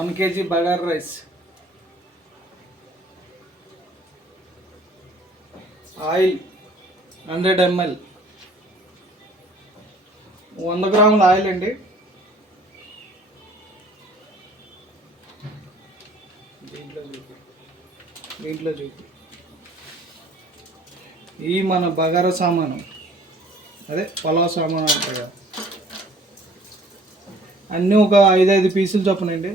1 kg bagara rice, oil 100 ml, 100 గ్రాముల oil అండి. దీంట్లో చూపి ఈ మన బగారా సామాను, అదే పలావ్ సామాను అంటారు కదా, అన్నీ ఒక 5 పీసులు చొప్పునండి.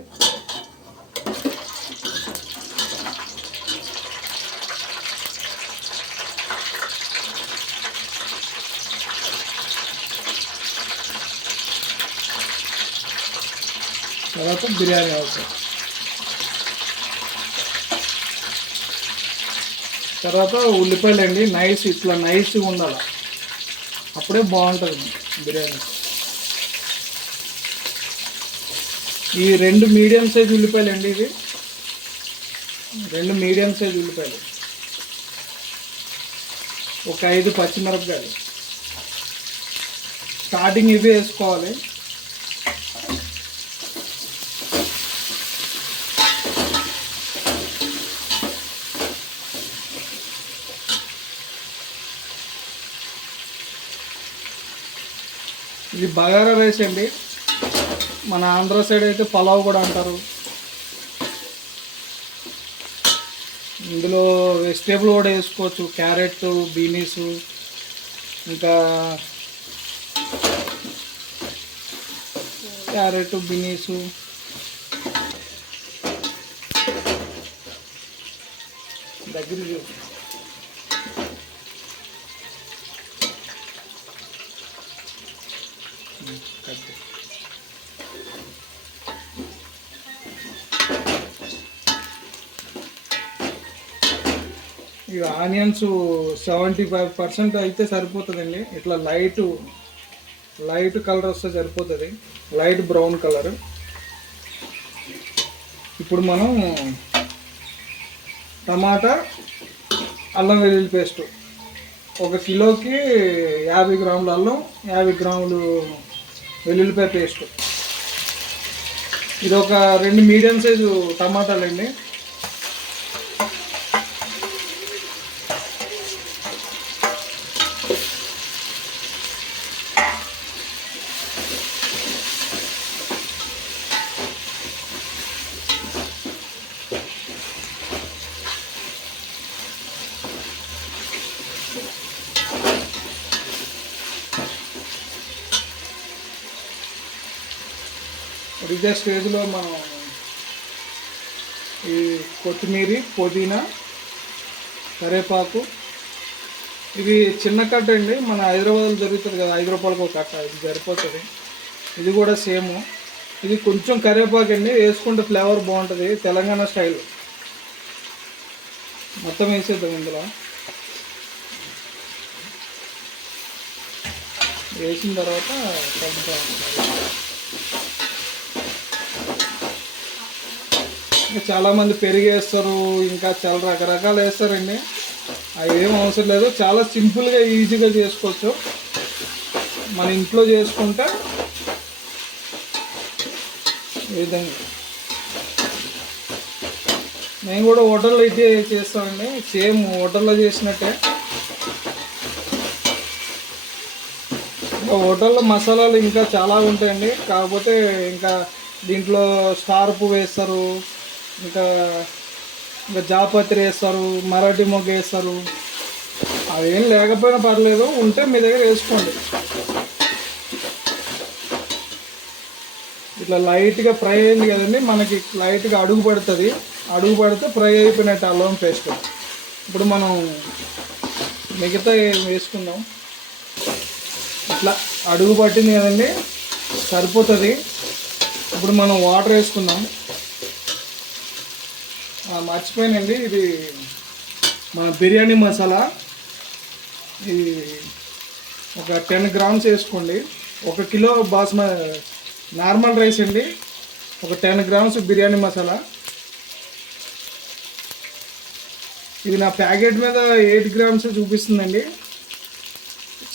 తర్వాత బిర్యానీ అవసరం. తర్వాత ఉల్లిపాయలు అండి, నైస్ ఇట్లా నైస్గా ఉండాలి, అప్పుడే బాగుంటుంది బిర్యానీ. ఈ 2 మీడియం సైజ్ ఉల్లిపాయలు అండి, ఇది 2 మీడియం సైజ్ ఉల్లిపాయలు, ఒక 5 పచ్చిమిరపకాయలు. స్టార్టింగ్ ఇవి వేసుకోవాలి. ఇది బగారా రైస్ అండి, మన ఆంధ్ర సైడ్ అయితే పలావ్ కూడా అంటారు. ఇందులో వెజిటేబుల్ కూడా వేసుకోవచ్చు, క్యారెట్, బీనీస్, ఇంకా క్యారెట్, బీనీసు, దగ్గర ఇక ఆనియన్స్ 75% అయితే సరిపోతుందండి. ఇట్లా లైట్ కలర్ వస్తే సరిపోతుంది, లైట్ బ్రౌన్ కలర్. ఇప్పుడు మనం టమాటా, అల్లం వెల్లుల్లి పేస్టు, 1 కిలోకి 50 గ్రాముల అల్లం, 50 గ్రాములు వెల్లుల్లిపాయ పేస్టు. ఇది ఒక 2 మీడియం సైజు టమాటాలు అండి. ఇదే స్టేజ్లో మనం ఈ కొత్తిమీర, పుదీనా, కరివేపాకు, ఇవి చిన్న కట్ట అండి, మన హైదరాబాద్లో దొరుకుతుంది కదా, 5 రూపాయలకు ఒక కట్ట, ఇది సరిపోతుంది. ఇది కూడా సేమ్. ఇది కొంచెం కరివేపాకు అండి, వేసుకుంటే ఫ్లేవర్ బాగుంటుంది, తెలంగాణ స్టైల్. మొత్తం వేసేద్దాం. ఇందులో వేసిన తర్వాత చాలామంది పెరుగు వేస్తారు, ఇంకా చాలా రకరకాలు వేస్తారండి. అవి ఏం అవసరం లేదు, చాలా సింపుల్గా ఈజీగా చేసుకోవచ్చు. మన ఇంట్లో చేసుకుంటే ఈ విధంగా. మేము కూడా హోటల్లో అయితే చేస్తామండి, సేమ్ హోటల్లో చేసినట్టే. హోటల్లో మసాలాలు ఇంకా చాలా ఉంటాయండి, కాకపోతే ఇంకా దీంట్లో స్టార్ పువ్వు వేస్తారు, ఇంకా జాపత్రి వేస్తారు, మరాఠీ మొగ్గ వేస్తారు. అవేం లేకపోయినా పర్లేదు, ఉంటే మీ దగ్గర వేసుకోండి. ఇట్లా లైట్గా ఫ్రై అయింది కదండి, మనకి లైట్గా అడుగు పడుతుంది, అడుగు పడితే ఫ్రై అయిపోయినట్టు అల్లం పేస్ట్. ఇప్పుడు మనం మిగతా వేసుకుందాం. ఇట్లా అడుగు పట్టింది కదండి, సరిపోతుంది. ఇప్పుడు మనం వాటర్ వేసుకుందాం. మర్చిపోయానండి, ఇది మన బిర్యానీ మసాలా. ఇది ఒక 10 గ్రామ్స్ వేసుకోండి. 1 కిలో నార్మల్ రైస్ అండి, ఒక 10 గ్రామ్స్ బిర్యానీ మసాలా. ఇది నా ప్యాకెట్ మీద 8 గ్రామ్స్ చూపిస్తుందండి,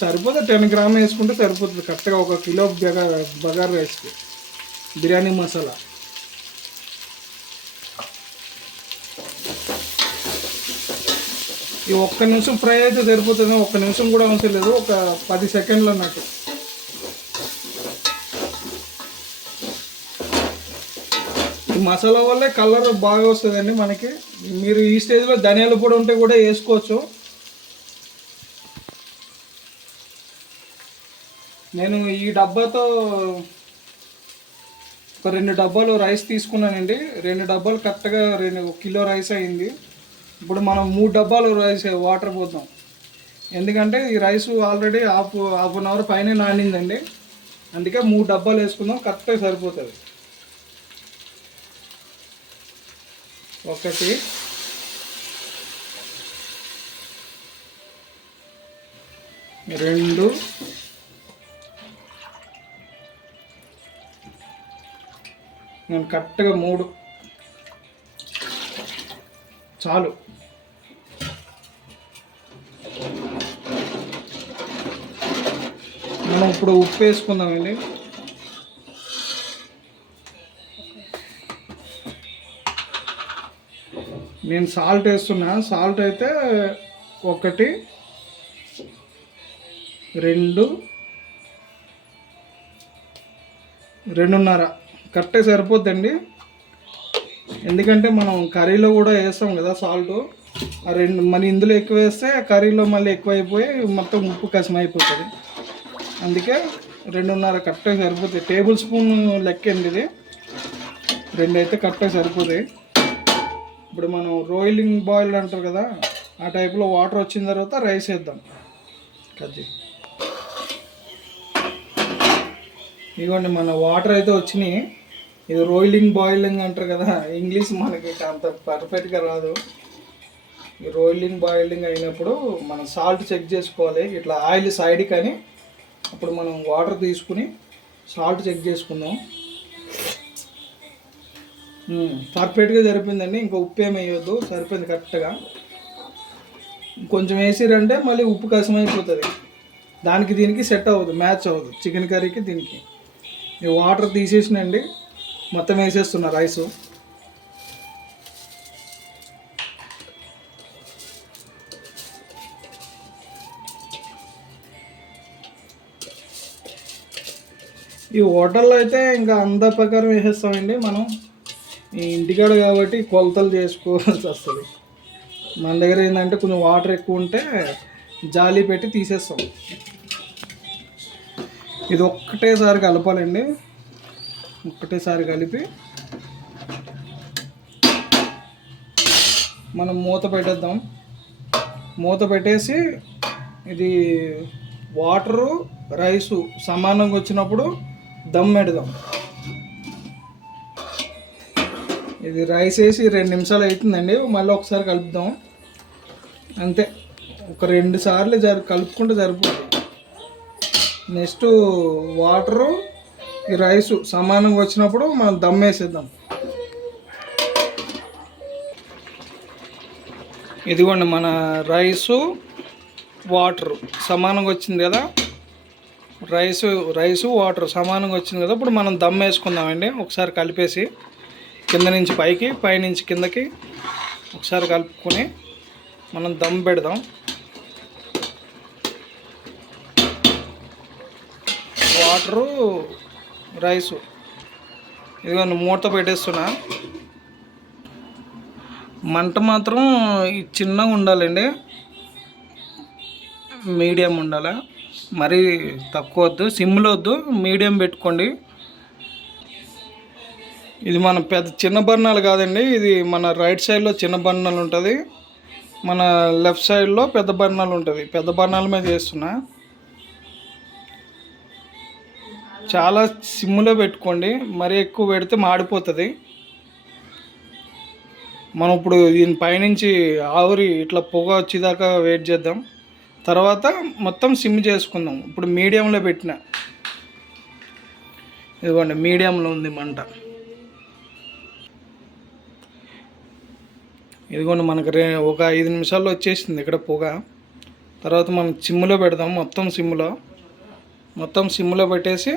సరిపోతుంది. 10 గ్రామ్ వేసుకుంటే సరిపోతుంది కరెక్ట్గా 1 కిలో బగారా రైస్కి బిర్యానీ మసాలా. ఈ ఒక్క నిమిషం ఫ్రై అయితే సరిపోతుంది, ఒక్క నిమిషం కూడా అవసరం లేదు, ఒక 10 సెకండ్లు అన్నట్టు. ఈ మసాలా వల్లే కలర్ బాగా వస్తుందండి మనకి. మీరు ఈ స్టేజ్లో ధనియాల పొడి ఉంటే కూడా వేసుకోవచ్చు. నేను ఈ డబ్బాతో ఒక 2 డబ్బాలు రైస్ తీసుకున్నానండి. 2 డబ్బాలు కరెక్ట్గా 1 కిలో రైస్ అయింది. ఇప్పుడు మనం 3 డబ్బాలు రైస్ వాటర్ పోతాం, ఎందుకంటే ఈ rice already half an hour పైన నానిందండి. అందుకే 3 డబ్బాలు వేసుకుందాం, కరెక్ట్గా సరిపోతుంది. 1 2 నేను కరెక్ట్గా 3 చాలు. మనం ఇప్పుడు ఉప్పు వేసుకుందామండి. నేను సాల్ట్ వేస్తున్నా. సాల్ట్ అయితే 1 2 2.5 కరెక్టే సరిపోద్దండి. ఎందుకంటే మనం కర్రీలో కూడా వేస్తాం కదా సాల్ట్, ఆ 2 మన ఇందులో ఎక్కువ వేస్తే కర్రీలో మళ్ళీ ఎక్కువైపోయి మొత్తం ఉప్పు కసం అయిపోతుంది. అందుకే 2.5 కరెక్ట్గా సరిపోతాయి. టేబుల్ స్పూన్ లెక్క అండి ఇది. 2 అయితే కరెక్ట్గా సరిపోతాయి. ఇప్పుడు మనం రోయిలింగ్ బాయిల్ అంటారు కదా, ఆ టైప్లో వాటర్ వచ్చిన తర్వాత రైస్ వేద్దాం. కజ్జి ఇదిగోండి, మన వాటర్ అయితే వచ్చినాయి. ఇది రోయిలింగ్ బాయిలింగ్ అంటారు కదా, ఇంగ్లీష్ మనకి అంత పర్ఫెక్ట్గా రాదు. ఈ రోయిలింగ్ బాయిలింగ్ అయినప్పుడు మనం సాల్ట్ చెక్ చేసుకోవాలి. ఇట్లా ఆయిల్ సైడ్ కానీ అప్పుడు మనం వాటర్ తీసుకుని సాల్ట్ చెక్ చేసుకుందాం. పర్ఫెక్ట్గా సరిపోయిందండి. ఇంకా ఉప్పు ఏమి వేయొద్దు, సరిపోయింది కరెక్ట్గా. కొంచెం వేసిరంటే మళ్ళీ ఉప్పు కసం అయిపోతుంది, దానికి దీనికి సెట్ అవ్వదు, మ్యాచ్ అవ్వదు చికెన్ కర్రీకి దీనికి. ఈ వాటర్ తీసేసినండి, మొత్తం వేసేస్తున్నా రైసు. ఈ హోటల్లో అయితే ఇంకా అంద ప్రకారం వేసేస్తామండి. మనం ఈ ఇంటికాడ కాబట్టి కొలతలు చేసుకోవాల్సి వస్తుంది. మన దగ్గర ఏంటంటే కొంచెం వాటర్ ఎక్కువ ఉంటే జాలి పెట్టి తీసేస్తాం. ఇది ఒక్కటేసారి కలపాలండి. ఒక్కటేసారి కలిపి మనం మూత పెట్టేద్దాం. మూత పెట్టేసి ఇది వాటరు రైసు సమానంగా వచ్చినప్పుడు దమ్ పెడదాం. ఇది రైస్ వేసి 2 నిమిషాలు అవుతుందండి. మళ్ళీ ఒకసారి కలుపుదాం. అంతే, ఒక 2 సార్లు కలుపుకుంటే సరిపోతుంది. నెక్స్ట్ వాటరు ఈ రైసు సమానంగా వచ్చినప్పుడు మనం దమ్ వేసేద్దాం. ఇదిగోండి, మన రైసు వాటరు సమానంగా వచ్చింది కదా, రైసు వాటర్ సమానంగా వచ్చింది కదా. ఇప్పుడు మనం దమ్ వేసుకుందామండి. ఒకసారి కలిపేసి కింద నుంచి పైకి, పైనుంచి కిందకి ఒకసారి కలుపుకొని మనం దమ్ పెడదాం. వాటరు రైసు ఇదిగోండి, మూత పెట్టేస్తున్నా. మంట మాత్రం చిన్నగా ఉండాలండి, మీడియం ఉండాలి, మరీ తక్కువ వద్దు, సిమ్లో వద్దు, మీడియం పెట్టుకోండి. ఇది మన చిన్న బర్నర్లు కాదండి, ఇది మన రైట్ సైడ్లో చిన్న బర్నర్లు ఉంటుంది, మన లెఫ్ట్ సైడ్లో పెద్ద బర్నర్లు ఉంటుంది. పెద్ద బర్నర్ల మీద చేస్తున్నా. చాలా సిమ్లో పెట్టుకోండి, మరీ ఎక్కువ పెడితే మాడిపోతుంది. మనం ఇప్పుడు దీని పైనుంచి ఆవిరి ఇట్లా పొగ వచ్చేదాకా వెయిట్ చేద్దాం. తర్వాత మొత్తం సిమ్ చేసుకుందాం. ఇప్పుడు మీడియంలో పెట్టిన, ఇదిగోండి మీడియంలో ఉంది మంట. ఇదిగోండి మనకు ఒక 5 నిమిషాల్లో వచ్చేసింది ఇక్కడ పొగ. తర్వాత మనం సిమ్లో పెడదాం, మొత్తం సిమ్లో పెట్టేసి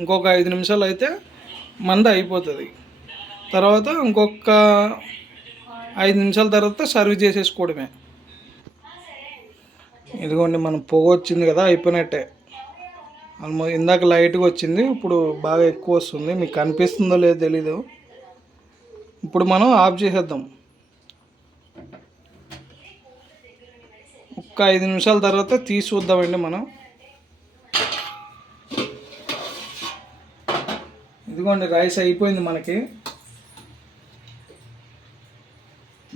ఇంకొక 5 నిమిషాలు అయితే మంద అయిపోతుంది. తర్వాత ఇంకొక 5 నిమిషాల తర్వాత సర్వ్ చేసేసుకోవడమే. ఇదిగోండి మనం పొగ వచ్చింది కదా, అయిపోయినట్టే. ఆల్మోస్ట్ ఇందాక లైట్గా వచ్చింది, ఇప్పుడు బాగా ఎక్కువ వస్తుంది. మీకు కనిపిస్తుందో లేదో తెలీదు. ఇప్పుడు మనం ఆఫ్ చేసేద్దాం. ఒక్క 5 నిమిషాల తర్వాత తీసి చూద్దామండి మనం. ఇదిగోండి రైస్ అయిపోయింది మనకి,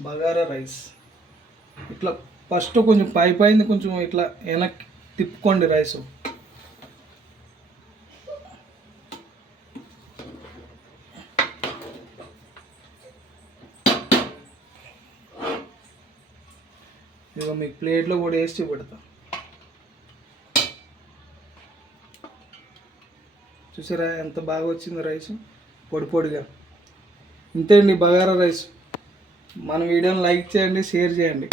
బగారా రైస్. ఇట్లా ఫస్ట్ కొంచెం పైపోయింది, కొంచెం ఇట్లా వెనక్కి తిప్పుకోండి రైసు. ఇదిగో మీకు ప్లేట్లో కూడా వేసి చూపెడతా. చూసారా ఎంత బాగా వచ్చింది రైస్, పొడి పొడిగా. ఇంతే అండి బగారా రైస్. మన వీడియోని లైక్ చేయండి, షేర్ చేయండి.